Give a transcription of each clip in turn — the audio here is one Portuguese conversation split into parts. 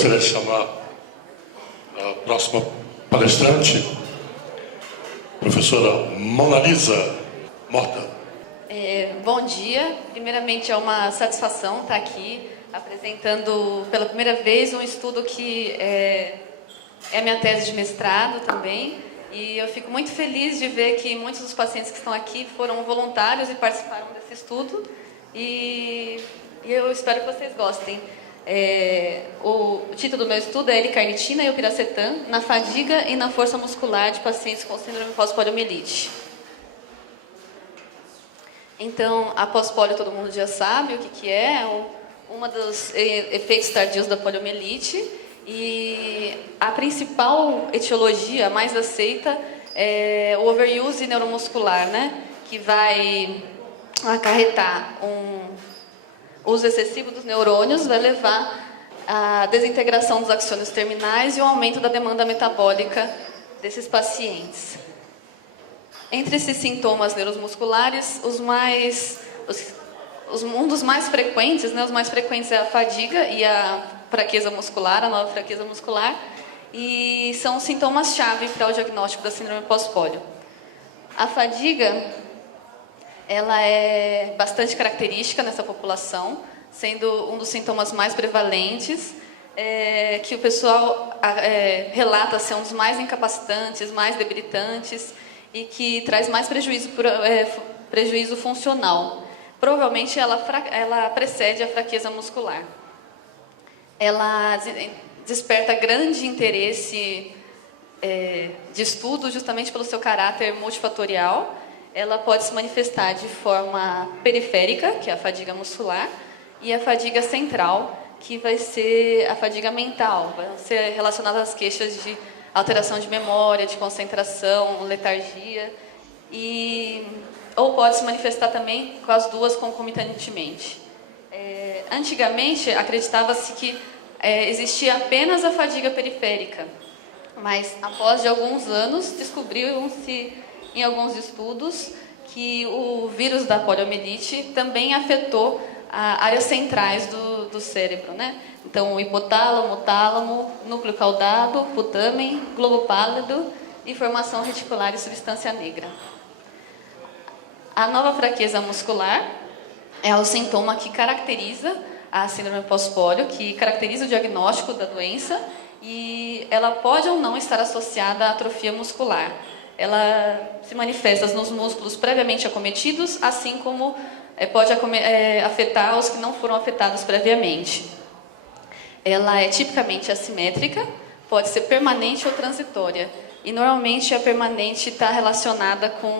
gostaria de chamar a próxima palestrante, professora Mona Lisa Mota. Bom dia. Primeiramente, é uma satisfação estar aqui apresentando pela primeira vez um estudo que é a minha tese de mestrado também. E eu fico muito feliz de ver que muitos dos pacientes que estão aqui foram voluntários e participaram desse estudo. E eu espero que vocês gostem. O título do meu estudo é L-carnitina e o piracetam na fadiga e na força muscular de pacientes com síndrome pós-poliomielite. Então, a pós-polio todo mundo já sabe o que é, um dos efeitos tardios da poliomielite. E a principal etiologia, a mais aceita, é o overuse neuromuscular, né? Que vai acarretar um uso excessivo dos neurônios, vai levar à desintegração dos axônios terminais e o aumento da demanda metabólica desses pacientes. Entre esses sintomas neuromusculares, um dos mais frequentes, né, os mais frequentes é a fadiga e a fraqueza muscular, a nova fraqueza muscular, e são sintomas-chave para o diagnóstico da síndrome pós-polio. A fadiga, ela é bastante característica nessa população, sendo um dos sintomas mais prevalentes, que o pessoal relata ser um dos mais incapacitantes, mais debilitantes e que traz mais prejuízo funcional. Provavelmente ela precede a fraqueza muscular. Ela desperta grande interesse de estudo justamente pelo seu caráter multifatorial. Ela pode se manifestar de forma periférica, que é a fadiga muscular, e a fadiga central, que vai ser a fadiga mental, vai ser relacionada às queixas de alteração de memória, de concentração, letargia, ou pode se manifestar também com as duas concomitantemente. Antigamente, acreditava-se que existia apenas a fadiga periférica, mas após de alguns anos, descobriu-se em alguns estudos que o vírus da poliomielite também afetou áreas centrais do cérebro, né? Então, o hipotálamo, o tálamo, núcleo caudado, putamen, globo pálido e formação reticular e substância negra. A nova fraqueza muscular é o sintoma que caracteriza a síndrome pós-polio, que caracteriza o diagnóstico da doença, e ela pode ou não estar associada à atrofia muscular. Ela se manifesta nos músculos previamente acometidos, assim como pode afetar os que não foram afetados previamente. Ela é tipicamente assimétrica, pode ser permanente ou transitória. E normalmente a permanente está relacionada com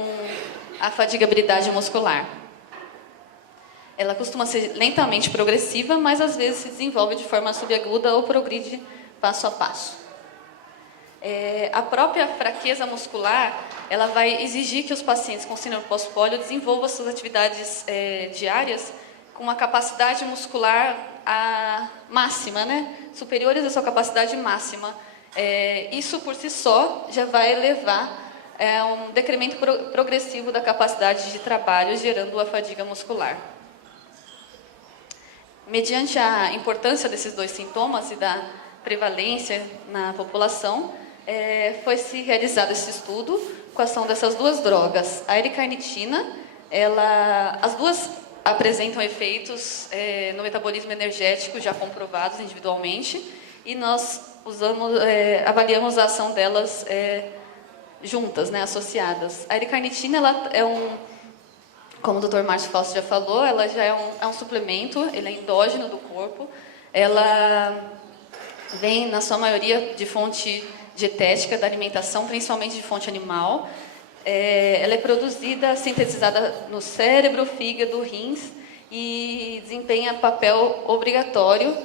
a fadigabilidade muscular. Ela costuma ser lentamente progressiva, mas às vezes se desenvolve de forma subaguda ou progride passo a passo. A própria fraqueza muscular, ela vai exigir que os pacientes com síndrome pós-polio desenvolvam suas atividades diárias com uma capacidade muscular máxima, né? Superiores à sua capacidade máxima. Isso por si só já vai levar a um decremento progressivo da capacidade de trabalho, gerando a fadiga muscular. Mediante a importância desses dois sintomas e da prevalência na população, foi-se realizado esse estudo com a ação dessas duas drogas. A L-carnitina, as duas apresentam efeitos no metabolismo energético já comprovados individualmente, e nós avaliamos a ação delas juntas, né, associadas. A L-carnitina, ela como o Dr. Márcio Fausto já falou, ela já é um suplemento, ele é endógeno do corpo. Ela vem, na sua maioria, de fonte dietética, da alimentação, principalmente de fonte animal. Ela é produzida, sintetizada no cérebro, fígado, rins, e desempenha papel obrigatório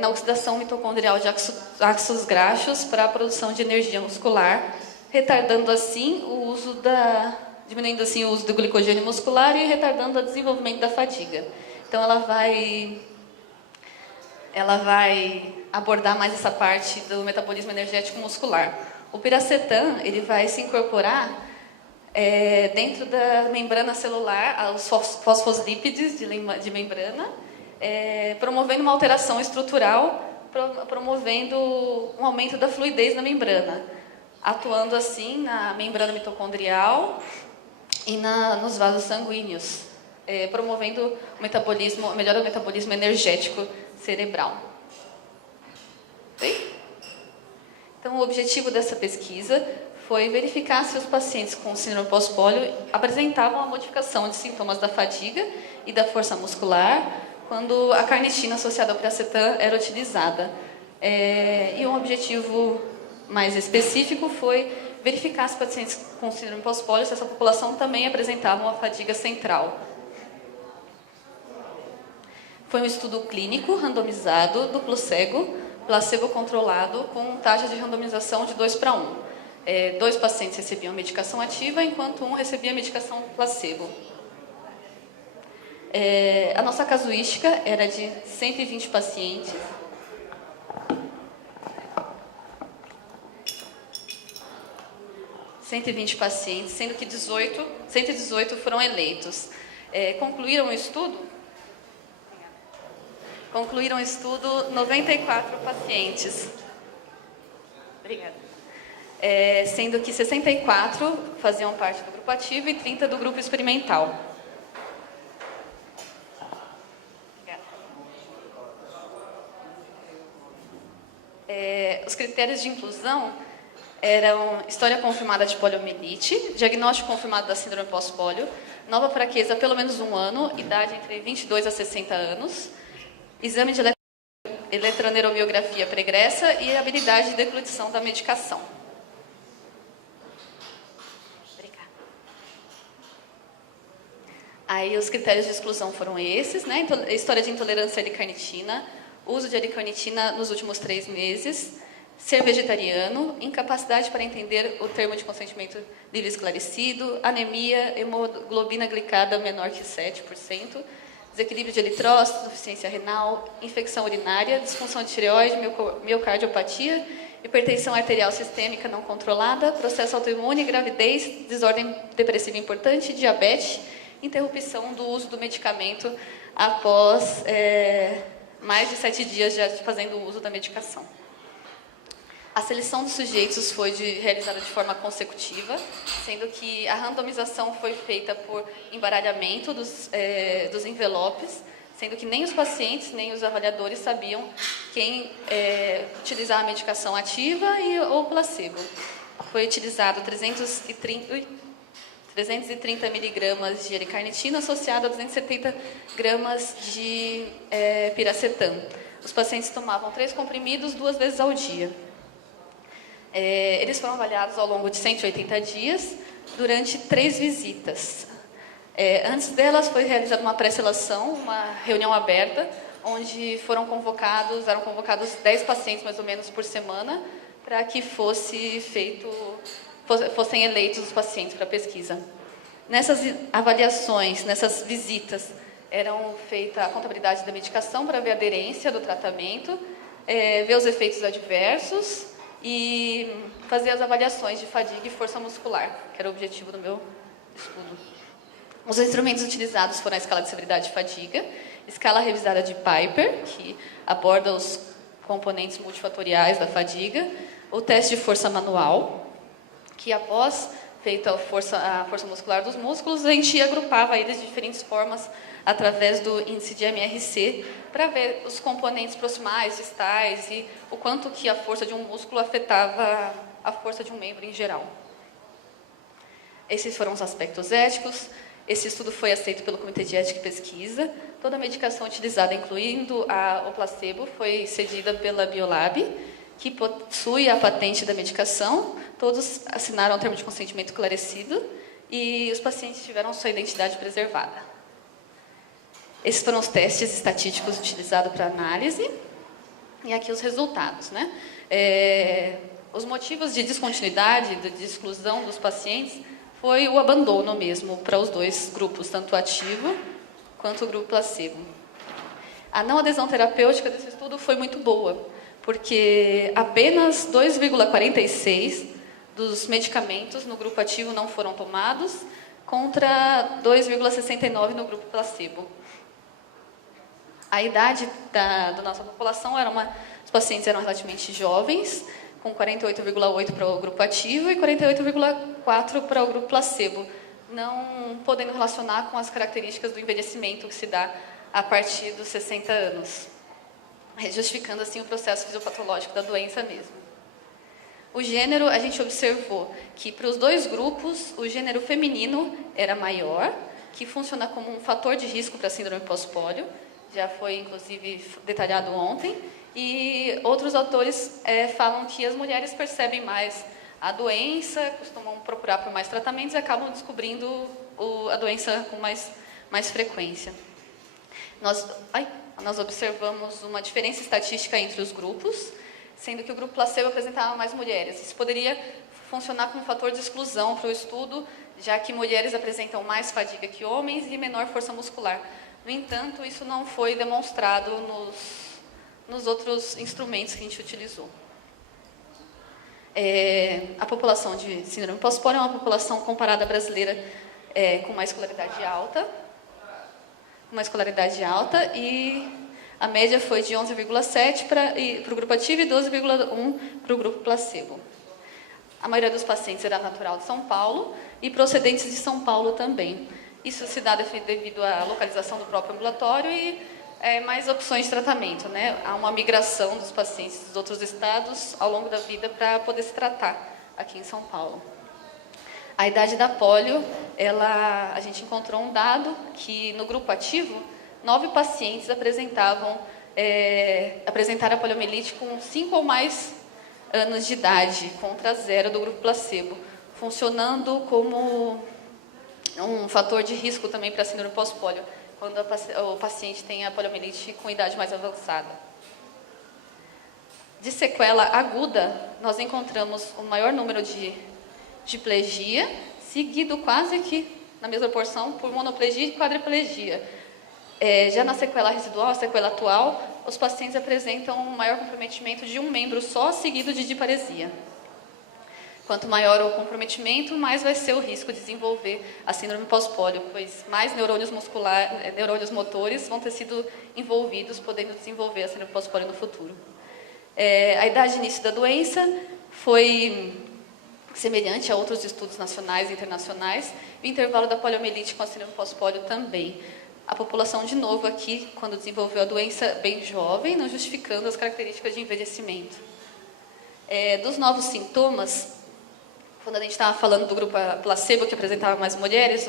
na oxidação mitocondrial de ácidos graxos para a produção de energia muscular, retardando assim diminuindo assim o uso do glicogênio muscular e retardando o desenvolvimento da fadiga. Então ela vai abordar mais essa parte do metabolismo energético muscular. O piracetam, ele vai se incorporar dentro da membrana celular, os fosfolípides de membrana, promovendo uma alteração estrutural promovendo um aumento da fluidez na membrana, atuando assim na membrana mitocondrial e nos vasos sanguíneos, promovendo o metabolismo, a melhora do metabolismo energético cerebral. Ok? Então, o objetivo dessa pesquisa foi verificar se os pacientes com síndrome pós-pólio apresentavam a modificação de sintomas da fadiga e da força muscular quando a carnitina associada ao piracetam era utilizada. E um objetivo mais específico foi verificar se pacientes com síndrome pós-pólio, se essa população também apresentavam a fadiga central. Foi um estudo clínico, randomizado, duplo cego, placebo controlado, com taxa de randomização de 2:1. 2 pacientes recebiam medicação ativa, enquanto um recebia medicação placebo. A nossa casuística era de 120 pacientes. Sendo que 118 foram eleitos. Concluíram o estudo 94 pacientes. Obrigada. Sendo que 64 faziam parte do grupo ativo e 30 do grupo experimental. Os critérios de inclusão eram história confirmada de poliomielite, diagnóstico confirmado da síndrome pós-pólio, nova fraqueza pelo menos 1 ano, idade entre 22 a 60 anos, exame de eletroneuromiografia pregressa e habilidade de deglutição da medicação. Obrigada. Aí os critérios de exclusão foram esses, né? História de intolerância à L-carnitina, uso de L-carnitina nos últimos 3 meses, ser vegetariano, incapacidade para entender o termo de consentimento livre esclarecido, anemia, hemoglobina glicada menor que 7%, desequilíbrio de eritrócitos, insuficiência renal, infecção urinária, disfunção de tireoide, miocardiopatia, hipertensão arterial sistêmica não controlada, processo autoimune, gravidez, desordem depressiva importante, diabetes, interrupção do uso do medicamento após mais de 7 dias já fazendo o uso da medicação. A seleção dos sujeitos foi realizada de forma consecutiva, sendo que a randomização foi feita por embaralhamento dos envelopes, sendo que nem os pacientes, nem os avaliadores sabiam quem utilizar a medicação ativa ou placebo. Foi utilizado 330 miligramas de L-carnitina associado a 270 gramas de piracetam. Os pacientes tomavam 3 comprimidos 2 vezes ao dia. Eles foram avaliados ao longo de 180 dias, durante 3 visitas. Antes delas, foi realizada uma pré-seleção, uma reunião aberta, onde eram convocados 10 pacientes, mais ou menos, por semana, para que fossem eleitos os pacientes para a pesquisa. Nessas avaliações, nessas visitas, eram feita a contabilidade da medicação para ver a aderência do tratamento, ver os efeitos adversos, e fazer as avaliações de fadiga e força muscular, que era o objetivo do meu estudo. Os instrumentos utilizados foram a escala de severidade de fadiga, escala revisada de Piper, que aborda os componentes multifatoriais da fadiga, o teste de força manual, que após feita a força muscular dos músculos, a gente agrupava eles de diferentes formas através do índice de MRC, para ver os componentes proximais, distais e o quanto que a força de um músculo afetava a força de um membro em geral. Esses foram os aspectos éticos. Esse estudo foi aceito pelo Comitê de Ética e Pesquisa. Toda a medicação utilizada, incluindo o placebo, foi cedida pela Biolab, que possui a patente da medicação. Todos assinaram o termo de consentimento esclarecido e os pacientes tiveram sua identidade preservada. Esses foram os testes estatísticos utilizados para análise. E aqui os resultados, né? Os motivos de descontinuidade, de exclusão dos pacientes, foi o abandono mesmo para os 2 grupos, tanto o ativo quanto o grupo placebo. A não adesão terapêutica desse estudo foi muito boa, porque apenas 2,46 dos medicamentos no grupo ativo não foram tomados, contra 2,69 no grupo placebo. A idade da nossa população era pacientes eram relativamente jovens, com 48,8% para o grupo ativo e 48,4% para o grupo placebo, não podendo relacionar com as características do envelhecimento que se dá a partir dos 60 anos, justificando assim o processo fisiopatológico da doença mesmo. O gênero, a gente observou que para os dois grupos, o gênero feminino era maior, que funciona como um fator de risco para a síndrome pós-pólio, já foi inclusive detalhado ontem, e outros autores falam que as mulheres percebem mais a doença, costumam procurar por mais tratamentos e acabam descobrindo a doença com mais frequência. Nós observamos uma diferença estatística entre os grupos, sendo que o grupo placebo apresentava mais mulheres. Isso poderia funcionar como um fator de exclusão para o estudo, já que mulheres apresentam mais fadiga que homens e menor força muscular. No entanto, isso não foi demonstrado nos outros instrumentos que a gente utilizou. A população de síndrome pós-pólio é uma população comparada brasileira com uma escolaridade alta, e a média foi de 11,7 para o grupo ativo e 12,1 para o grupo placebo. A maioria dos pacientes era natural de São Paulo e procedentes de São Paulo também. Isso se dá devido à localização do próprio ambulatório e mais opções de tratamento, né? Há uma migração dos pacientes dos outros estados ao longo da vida para poder se tratar aqui em São Paulo. A idade da pólio, a gente encontrou um dado que no grupo ativo, 9 pacientes apresentaram a poliomielite com 5 ou mais anos de idade, contra 0 do grupo placebo, funcionando como um fator de risco também para a síndrome pós-pólio, quando o paciente tem a poliomielite com idade mais avançada. De sequela aguda, nós encontramos o maior número de diplegia, seguido quase que na mesma porção por monoplegia e quadriplegia. Já na sequela residual, a sequela atual, os pacientes apresentam um maior comprometimento de um membro só, seguido de disparesia. Quanto maior o comprometimento, mais vai ser o risco de desenvolver a síndrome pós-pólio, pois mais neurônios motores vão ter sido envolvidos, podendo desenvolver a síndrome pós-pólio no futuro. A idade de início da doença foi semelhante a outros estudos nacionais e internacionais, e o intervalo da poliomielite com a síndrome pós-pólio também. A população, de novo, aqui, quando desenvolveu a doença, bem jovem, não justificando as características de envelhecimento. Dos novos sintomas, quando a gente estava falando do grupo placebo, que apresentava mais mulheres,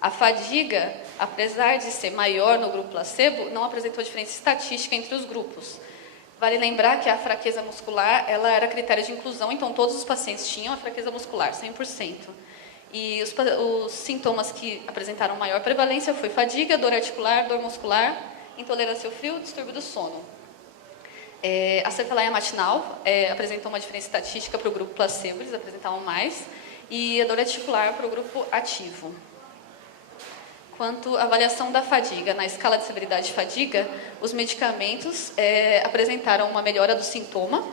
a fadiga, apesar de ser maior no grupo placebo, não apresentou diferença estatística entre os grupos. Vale lembrar que a fraqueza muscular, ela era critério de inclusão, então todos os pacientes tinham a fraqueza muscular, 100%. E os sintomas que apresentaram maior prevalência foi fadiga, dor articular, dor muscular, intolerância ao frio, distúrbio do sono. A cefaleia matinal apresentou uma diferença estatística para o grupo placebo, eles apresentavam mais, e a dor articular para o grupo ativo. Quanto à avaliação da fadiga, na escala de severidade de fadiga, os medicamentos apresentaram uma melhora do sintoma,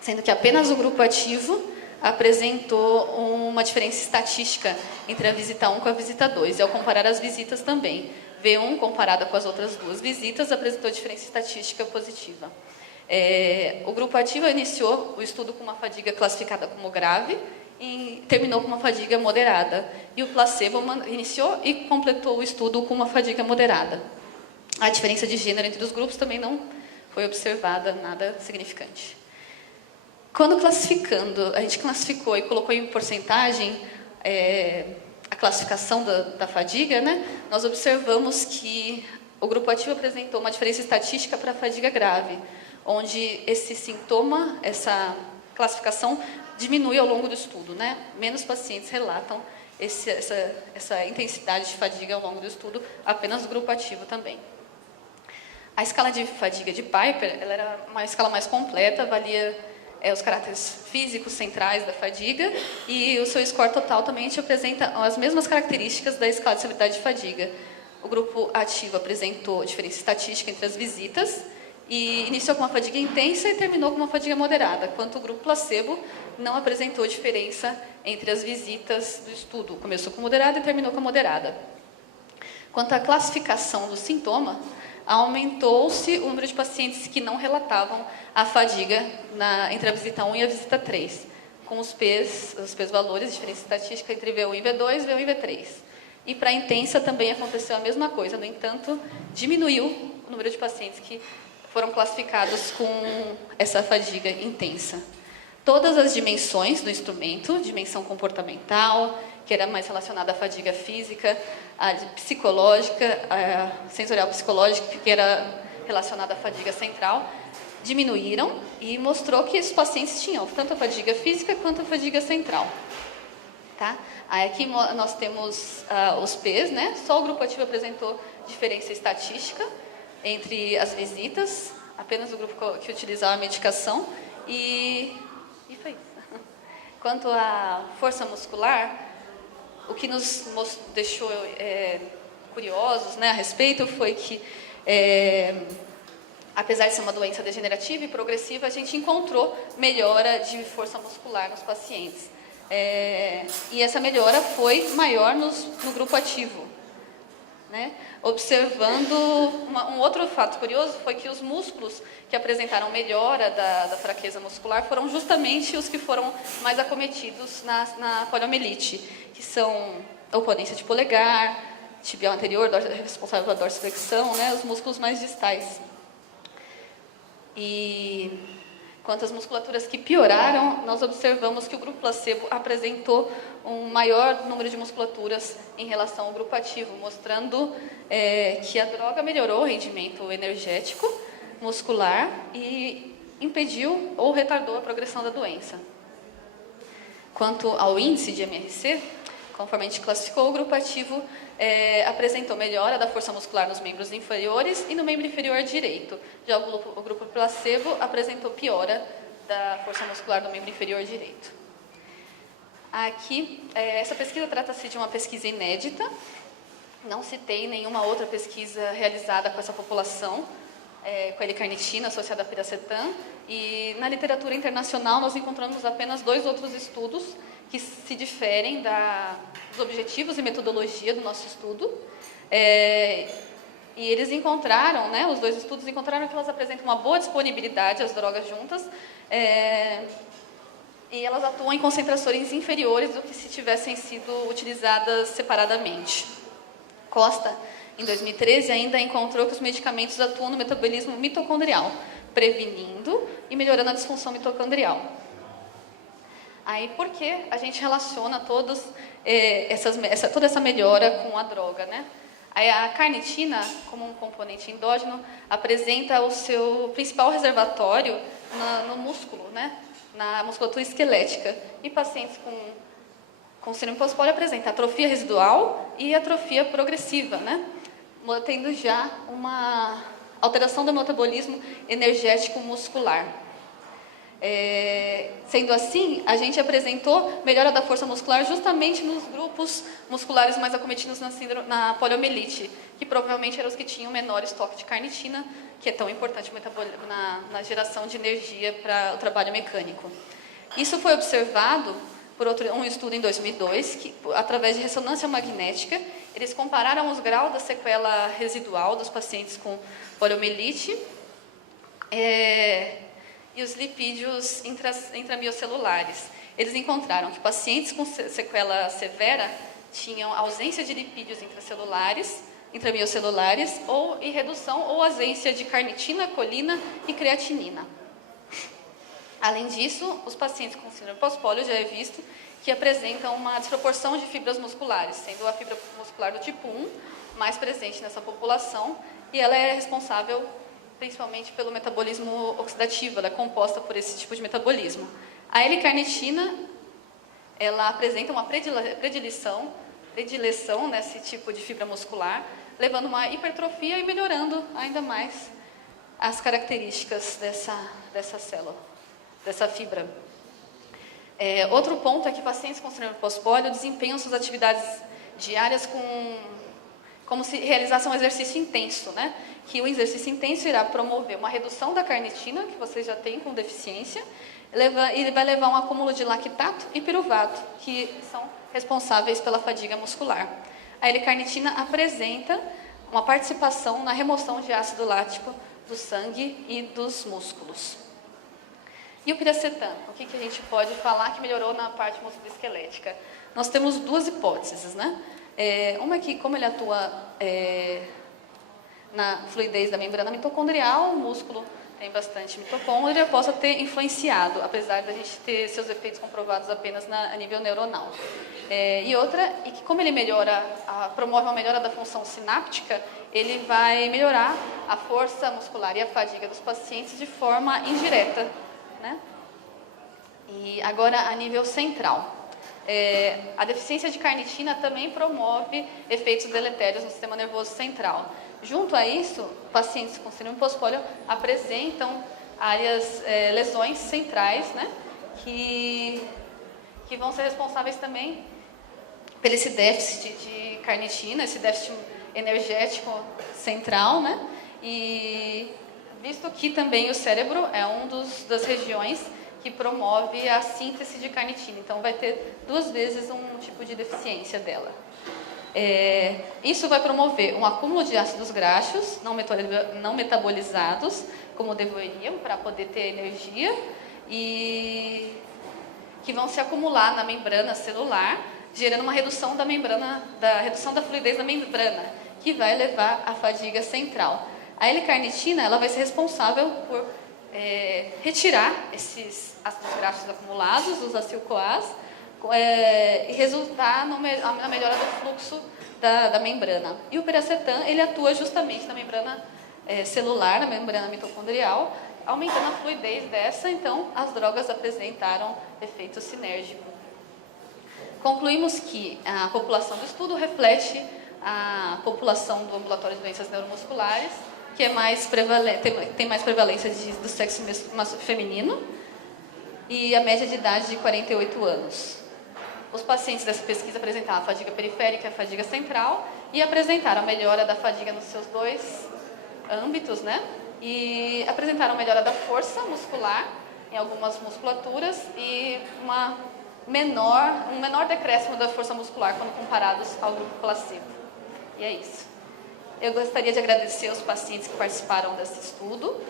sendo que apenas o grupo ativo apresentou uma diferença estatística entre a visita 1 com a visita 2, e ao comparar as visitas também. V1, comparada com as outras 2 visitas, apresentou diferença estatística positiva. O grupo ativo iniciou o estudo com uma fadiga classificada como grave e terminou com uma fadiga moderada. E o placebo iniciou e completou o estudo com uma fadiga moderada. A diferença de gênero entre os grupos também não foi observada, nada significante. Quando classificando, a gente classificou e colocou em porcentagem a classificação da fadiga, né? Nós observamos que o grupo ativo apresentou uma diferença estatística para a fadiga grave, onde esse sintoma, essa classificação, diminui ao longo do estudo, né? Menos pacientes relatam essa intensidade de fadiga ao longo do estudo, apenas o grupo ativo também. A escala de fadiga de Piper, ela era uma escala mais completa, avalia os caracteres físicos centrais da fadiga, e o seu score total também te apresenta as mesmas características da escala de severidade de fadiga. O grupo ativo apresentou diferença estatística entre as visitas, e iniciou com uma fadiga intensa e terminou com uma fadiga moderada, enquanto o grupo placebo não apresentou diferença entre as visitas do estudo. Começou com moderada e terminou com moderada. Quanto à classificação do sintoma, aumentou-se o número de pacientes que não relatavam a fadiga entre a visita 1 e a visita 3, com os P's valores, diferença estatística entre V1 e V2, V1 e V3. E para a intensa também aconteceu a mesma coisa, no entanto, diminuiu o número de pacientes que foram classificados com essa fadiga intensa. Todas as dimensões do instrumento, dimensão comportamental, que era mais relacionada à fadiga física, a psicológica, a sensorial psicológica, que era relacionada à fadiga central, diminuíram e mostrou que esses pacientes tinham tanto a fadiga física quanto a fadiga central. Tá? Aí aqui nós temos os P's, né? Só o grupo ativo apresentou diferença estatística entre as visitas, apenas o grupo que utilizava a medicação, e foi isso. Quanto à força muscular, o que nos deixou curiosos, né, a respeito foi que, apesar de ser uma doença degenerativa e progressiva, a gente encontrou melhora de força muscular nos pacientes. E essa melhora foi maior no grupo ativo. Né? Observando, um outro fato curioso foi que os músculos que apresentaram melhora da fraqueza muscular foram justamente os que foram mais acometidos na poliomielite, que são a oponência de polegar, tibial anterior, responsável pela dorsiflexão, né? Os músculos mais distais. E quanto às musculaturas que pioraram, nós observamos que o grupo placebo apresentou um maior número de musculaturas em relação ao grupo ativo, mostrando que a droga melhorou o rendimento energético muscular e impediu ou retardou a progressão da doença. Quanto ao índice de MRC, conforme a gente classificou, o grupo ativo apresentou melhora da força muscular nos membros inferiores e no membro inferior direito. Já o grupo placebo apresentou piora da força muscular no membro inferior direito. Aqui, essa pesquisa trata-se de uma pesquisa inédita, não se tem nenhuma outra pesquisa realizada com essa população, com a L-carnitina associada a piracetam, e na literatura internacional nós encontramos apenas 2 outros estudos que se diferem dos objetivos e metodologia do nosso estudo. E eles encontraram, né, os 2 estudos encontraram que elas apresentam uma boa disponibilidade, as drogas juntas, e elas atuam em concentrações inferiores do que se tivessem sido utilizadas separadamente. Costa, em 2013, ainda encontrou que os medicamentos atuam no metabolismo mitocondrial, prevenindo e melhorando a disfunção mitocondrial. Aí, por que a gente relaciona toda essa melhora com a droga, né? Aí, a carnitina, como um componente endógeno, apresenta o seu principal reservatório no músculo, né? Na musculatura esquelética. E pacientes com síndrome pós-polio apresentam atrofia residual e atrofia progressiva, né? Tendo já uma alteração do metabolismo energético muscular. Sendo assim, a gente apresentou melhora da força muscular justamente nos grupos musculares mais acometidos na poliomielite, que provavelmente eram os que tinham menor estoque de carnitina, que é tão importante na geração de energia para o trabalho mecânico. Isso foi observado por um estudo em 2002, que, através de ressonância magnética, eles compararam os graus da sequela residual dos pacientes com poliomielite e os lipídios intramiocelulares. Eles encontraram que pacientes com sequela severa tinham ausência de lipídios intramiocelulares e redução ou ausência de carnitina, colina e creatinina. Além disso, os pacientes com síndrome pós-polio já é visto que apresentam uma desproporção de fibras musculares, sendo a fibra muscular do tipo 1 mais presente nessa população, e ela é responsável principalmente pelo metabolismo oxidativo, ela é composta por esse tipo de metabolismo. A L-carnitina, ela apresenta uma predileção nesse tipo de fibra muscular, levando uma hipertrofia e melhorando ainda mais as características dessa célula, dessa fibra. Outro ponto é que pacientes com síndrome pós-polio desempenham suas atividades diárias como se realizasse um exercício intenso, né? Que o exercício intenso irá promover uma redução da carnitina, que você já tem com deficiência, e vai levar a um acúmulo de lactato e piruvato, que são responsáveis pela fadiga muscular. A L-carnitina apresenta uma participação na remoção de ácido lático do sangue e dos músculos. E o piracetam, o que a gente pode falar que melhorou na parte musculoesquelética? Nós temos duas hipóteses, né? Uma é que, como ele atua na fluidez da membrana mitocondrial, o músculo tem bastante mitocôndria, possa ter influenciado, apesar da gente ter seus efeitos comprovados apenas a nível neuronal. E outra, e que como ele promove uma melhora da função sináptica, ele vai melhorar a força muscular e a fadiga dos pacientes de forma indireta, né? E agora, a nível central. A deficiência de carnitina também promove efeitos deletérios no sistema nervoso central. Junto a isso, pacientes com síndrome pós-pólio apresentam lesões centrais, né, que vão ser responsáveis também por esse déficit de carnitina, esse déficit energético central, né, e visto que também o cérebro é das regiões que promove a síntese de carnitina, então vai ter 2 vezes um tipo de deficiência dela. Isso vai promover um acúmulo de ácidos graxos não metabolizados, como deveriam, para poder ter energia, e que vão se acumular na membrana celular, gerando uma redução redução da fluidez da membrana, que vai levar à fadiga central. A L-carnitina ela vai ser responsável por retirar esses ácidos graxos acumulados, os acil-CoAs, e resultar na melhora do fluxo da membrana. E o piracetam, ele atua justamente na membrana celular, na membrana mitocondrial, aumentando a fluidez dessa, então as drogas apresentaram efeito sinérgico. Concluímos que a população do estudo reflete a população do ambulatório de doenças neuromusculares, que tem mais prevalência do sexo feminino, e a média de idade de 48 anos. Os pacientes dessa pesquisa apresentaram a fadiga periférica e a fadiga central, e apresentaram a melhora da fadiga nos seus 2 âmbitos, né? E apresentaram a melhora da força muscular em algumas musculaturas e um menor decréscimo da força muscular quando comparados ao grupo placebo. E é isso. Eu gostaria de agradecer aos pacientes que participaram desse estudo,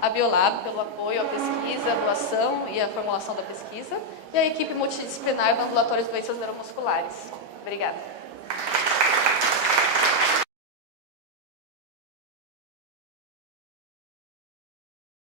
a Biolab pelo apoio à pesquisa, à doação e à formulação da pesquisa, e a equipe multidisciplinar do Ambulatório de Doenças Neuromusculares. Obrigada.